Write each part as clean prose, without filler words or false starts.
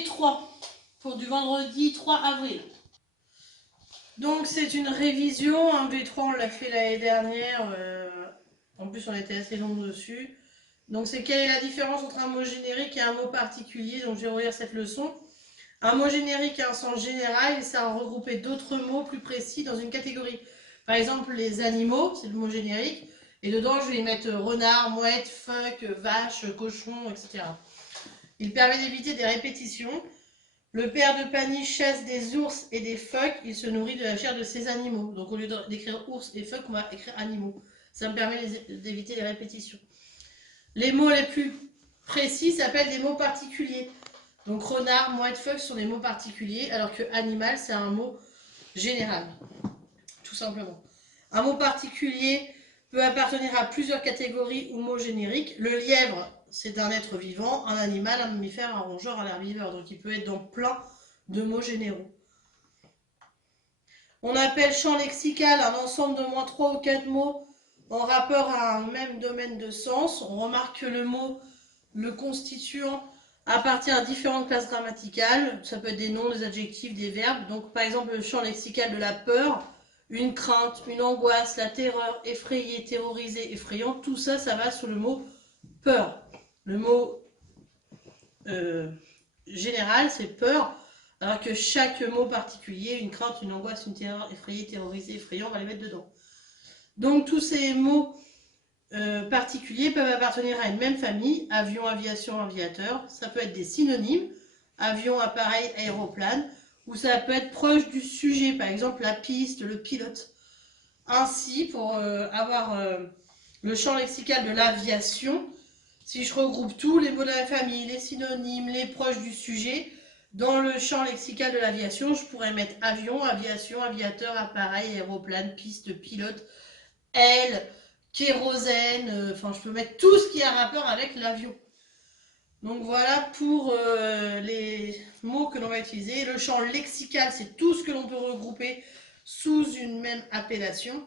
V3 pour du vendredi 3 avril. Donc c'est une révision, un V3 on l'a fait l'année dernière, en plus on était assez long dessus. Donc c'est quelle est la différence entre un mot générique et un mot particulier, donc je vais relire cette leçon. Un mot générique a un sens général, il sert à regrouper d'autres mots plus précis dans une catégorie. Par exemple les animaux, c'est le mot générique, et dedans je vais mettre renard, mouette, phoque, vache, cochon, etc. Il permet d'éviter des répétitions. Le père de Pani chasse des ours et des phoques, il se nourrit de la chair de ces animaux. Donc au lieu d'écrire ours et phoque, on va écrire animaux. Ça me permet d'éviter les répétitions. Les mots les plus précis s'appellent des mots particuliers. Donc renard, mouette, phoque sont des mots particuliers, alors que animal, c'est un mot général. Tout simplement. Un mot particulier peut appartenir à plusieurs catégories ou mots génériques. Le lièvre, c'est un être vivant, un animal, un mammifère, un rongeur, un herbivore. Donc il peut être dans plein de mots généraux. On appelle champ lexical un ensemble de moins 3 ou 4 mots en rapport à un même domaine de sens. On remarque que le mot, le constituant, appartient à différentes classes grammaticales. Ça peut être des noms, des adjectifs, des verbes. Donc par exemple le champ lexical de la peur, une crainte, une angoisse, la terreur, effrayé, terrorisé, effrayant, tout ça, ça va sous le mot peur. Le mot général, c'est peur, alors que chaque mot particulier, une crainte, une angoisse, une terreur, effrayé, terrorisé, effrayant, on va les mettre dedans. Donc tous ces mots particuliers peuvent appartenir à une même famille, avion, aviation, aviateur. Ça peut être des synonymes, avion, appareil, aéroplane, ou ça peut être proche du sujet, par exemple la piste, le pilote. Ainsi, pour avoir le champ lexical de l'aviation, si je regroupe tous les mots de la famille, les synonymes, les proches du sujet, dans le champ lexical de l'aviation, je pourrais mettre avion, aviation, aviateur, appareil, aéroplane, piste, pilote, aile, kérosène, enfin je peux mettre tout ce qui a rapport avec l'avion. Donc voilà pour les mots que l'on va utiliser. Le champ lexical, c'est tout ce que l'on peut regrouper sous une même appellation.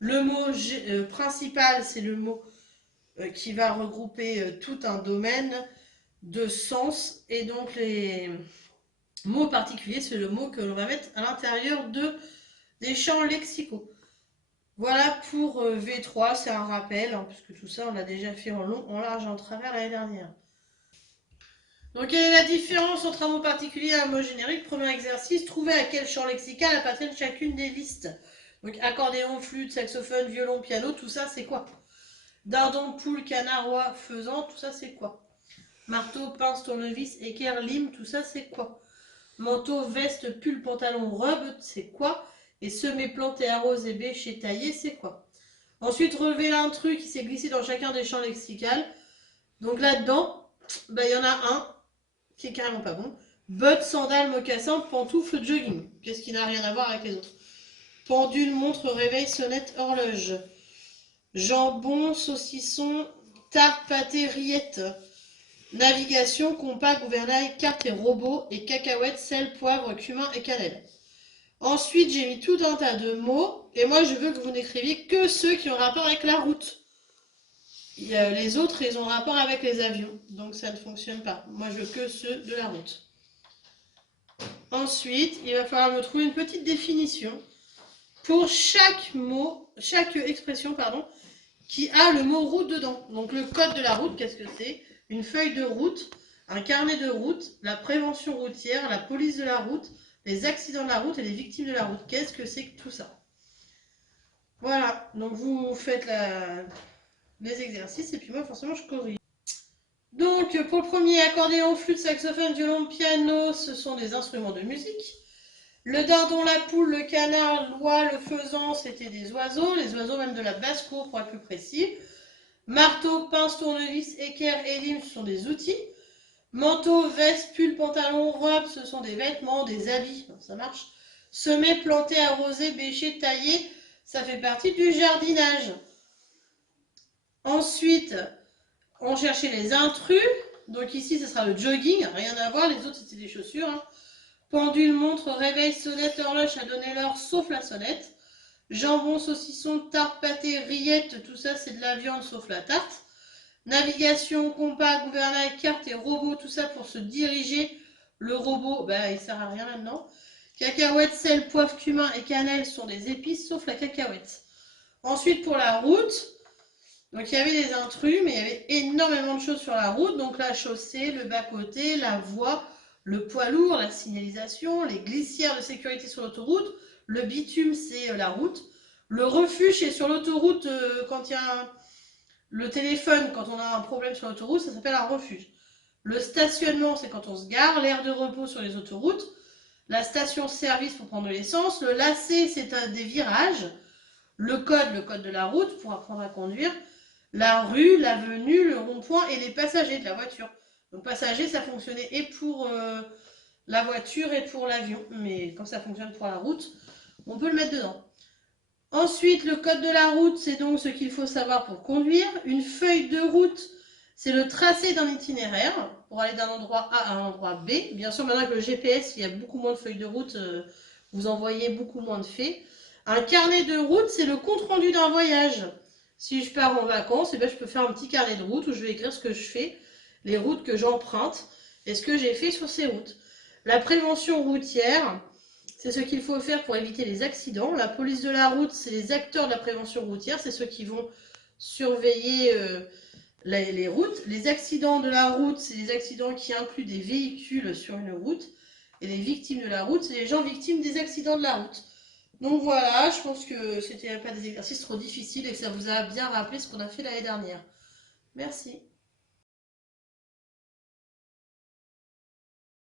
Le mot principal, c'est le mot qui va regrouper tout un domaine de sens. Et donc les mots particuliers, c'est le mot que l'on va mettre à l'intérieur des champs lexicaux. Voilà pour V3, c'est un rappel, hein, puisque tout ça on l'a déjà fait en long, en large et en travers l'année dernière. Donc quelle est la différence entre un mot particulier et un mot générique? Premier exercice, trouver à quel champ lexical appartiennent chacune des listes. Donc accordéon, flûte, saxophone, violon, piano, tout ça c'est quoi? Dindon, poule, canard, oie, faisan, tout ça c'est quoi? Marteau, pince, tournevis, équerre, lime, tout ça c'est quoi? Manteau, veste, pull, pantalon, robe, c'est quoi? Et semer, planter, arroser, bêcher, tailler, c'est quoi? Ensuite, relever l'intrus qui s'est glissé dans chacun des champs lexicaux. Donc là-dedans, il y en a un qui est carrément pas bon. Bottes, sandales, mocassins, pantoufles, jogging. Qu'est-ce qui n'a rien à voir avec les autres? Pendule, montre, réveil, sonnette, horloge. Jambon, saucisson, tarte, pâté, rillette. Navigation, compas, gouvernail, carte et robot, et cacahuètes, sel, poivre, cumin et cannelle. Ensuite, j'ai mis tout un tas de mots, et moi je veux que vous n'écriviez que ceux qui ont rapport avec la route. Les autres, ils ont rapport avec les avions, donc ça ne fonctionne pas. Moi je veux que ceux de la route. Ensuite, il va falloir me trouver une petite définition pour chaque mot, chaque expression, pardon, qui a le mot route dedans. Donc le code de la route, qu'est-ce que c'est? Une feuille de route, un carnet de route, la prévention routière, la police de la route, les accidents de la route et les victimes de la route. Qu'est-ce que c'est que tout ça? Voilà, donc vous faites les exercices et puis moi forcément je corrige. Donc pour le premier, accordéon, flûte, saxophone, violon, piano, ce sont des instruments de musique. Le dindon, la poule, le canard, l'oie, le faisan, c'était des oiseaux, les oiseaux même de la basse-cour pour être plus précis. Marteau, pince, tournevis, équerre et lime, ce sont des outils. Manteau, veste, pull, pantalon, robe, ce sont des vêtements, des habits, ça marche. Semer, planter, arroser, bêcher, tailler, ça fait partie du jardinage. Ensuite, on cherchait les intrus. Donc ici, ce sera le jogging, rien à voir, les autres c'était des chaussures. Hein. Pendule, montre, réveil, sonnette, horloge, ça donnait l'heure sauf la sonnette. Jambon, saucisson, tarte, pâté, rillette, tout ça c'est de la viande sauf la tarte. Navigation, compas, gouvernail, carte et robot, tout ça pour se diriger Le robot, bah, il sert à rien là-dedans. Cacahuètes, sel, poivre, cumin et cannelle sont des épices, sauf la cacahuète. Ensuite, pour la route, donc il y avait des intrus, mais il y avait énormément de choses sur la route. Donc la chaussée, le bas-côté, la voie, le poids lourd, la signalisation, les glissières de sécurité sur l'autoroute. Le bitume, c'est la route. Le refuge, c'est sur l'autoroute quand il y a le téléphone, quand on a un problème sur l'autoroute, ça s'appelle un refuge. Le stationnement, c'est quand on se gare. L'aire de repos sur les autoroutes. La station-service pour prendre de l'essence. Le lacet, c'est des virages. Le code de la route pour apprendre à conduire. La rue, l'avenue, le rond-point et les passagers de la voiture. Donc passagers, ça fonctionnait et pour la voiture et pour l'avion. Mais comme ça fonctionne pour la route, on peut le mettre dedans. Ensuite, le code de la route, c'est donc ce qu'il faut savoir pour conduire. Une feuille de route, c'est le tracé d'un itinéraire pour aller d'un endroit A à un endroit B. Bien sûr, maintenant avec le GPS, il y a beaucoup moins de feuilles de route, vous en voyez beaucoup moins de faits. Un carnet de route, c'est le compte-rendu d'un voyage. Si je pars en vacances, eh bien, je peux faire un petit carnet de route où je vais écrire ce que je fais, les routes que j'emprunte et ce que j'ai fait sur ces routes. La prévention routière, c'est ce qu'il faut faire pour éviter les accidents. La police de la route, c'est les acteurs de la prévention routière, c'est ceux qui vont surveiller les routes. Les accidents de la route, c'est les accidents qui incluent des véhicules sur une route. Et les victimes de la route, c'est les gens victimes des accidents de la route. Donc voilà, je pense que c'était pas des exercices trop difficiles et que ça vous a bien rappelé ce qu'on a fait l'année dernière. Merci.